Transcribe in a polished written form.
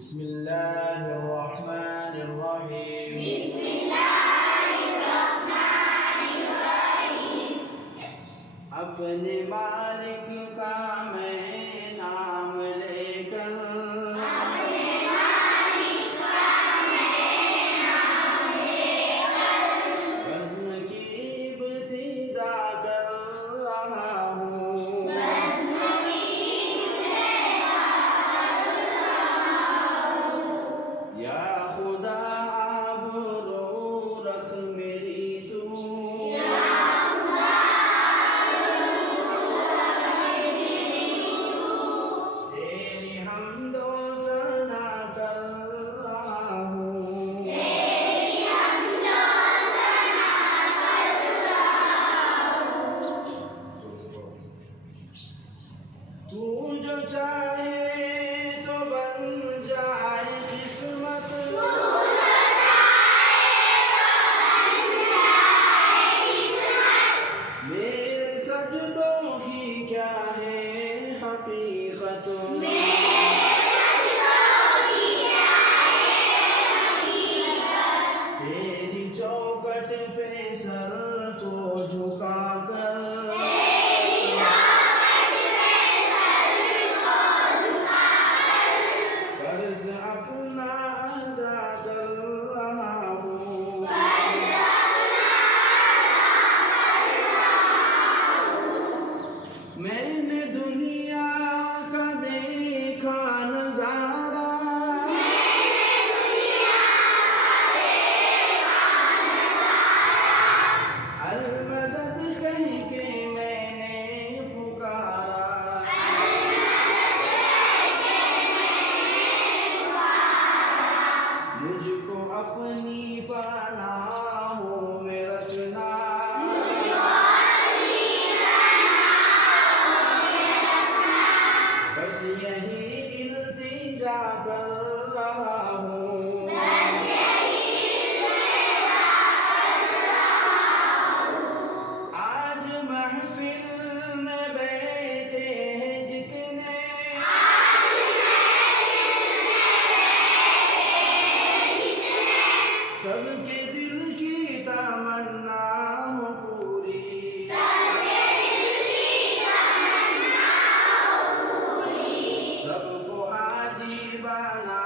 बिस्मिल्लाहिर्रहमानिर्रहीम। अपने मालिक का मैं नाम लेकर बज़्म की इब्तिदा कर रहा हूँ। या खुदा आबरो रख मेरी तू, तेरी हमदो सना कर रहा हूँ। तू जो चाहे तो बन जाए किस्मत, मेरे सजदों की क्या है हकीकत। तेरी चौखट पे सर को झुका कर कर्ज अपना अदा कर रहा हूँ। मैंने दुनिया का देखा नजारा, अल मदद कह के मैंने पुकारा। मुझको अपनी पनाहों में रखना, बस यही इल्तिजा कर रहा हूँ। आज महफिल में बैठे हैं जितने, सबके दिल की तमन्ना हो पूरी। सबको हाजी बना